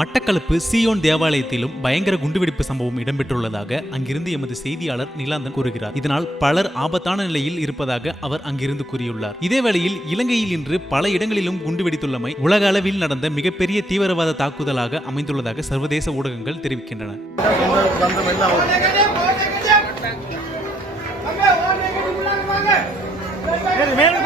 Batticaloa Zion தேவாலயத்திலும் பயங்கர குண்டுவெடிப்பு சம்பவம் இடம்பெற்றுள்ளதாக அங்கிருந்து எமது செய்தியாளர் நிலாந்தன் கூறுகிறார். இதனால் பலர் ஆபத்தான நிலையில் இருப்பதாக அவர் அங்கிருந்து கூறியுள்ளார். இதேவேளையில் இலங்கையில் இன்று பல இடங்களிலும் குண்டுவெடித்துள்ளமை உலக அளவில் நடந்த மிகப்பெரிய தீவிரவாத தாக்குதலாக அமைந்துள்ளதாக சர்வதேச ஊடகங்கள் தெரிவிக்கின்றன. மேலும்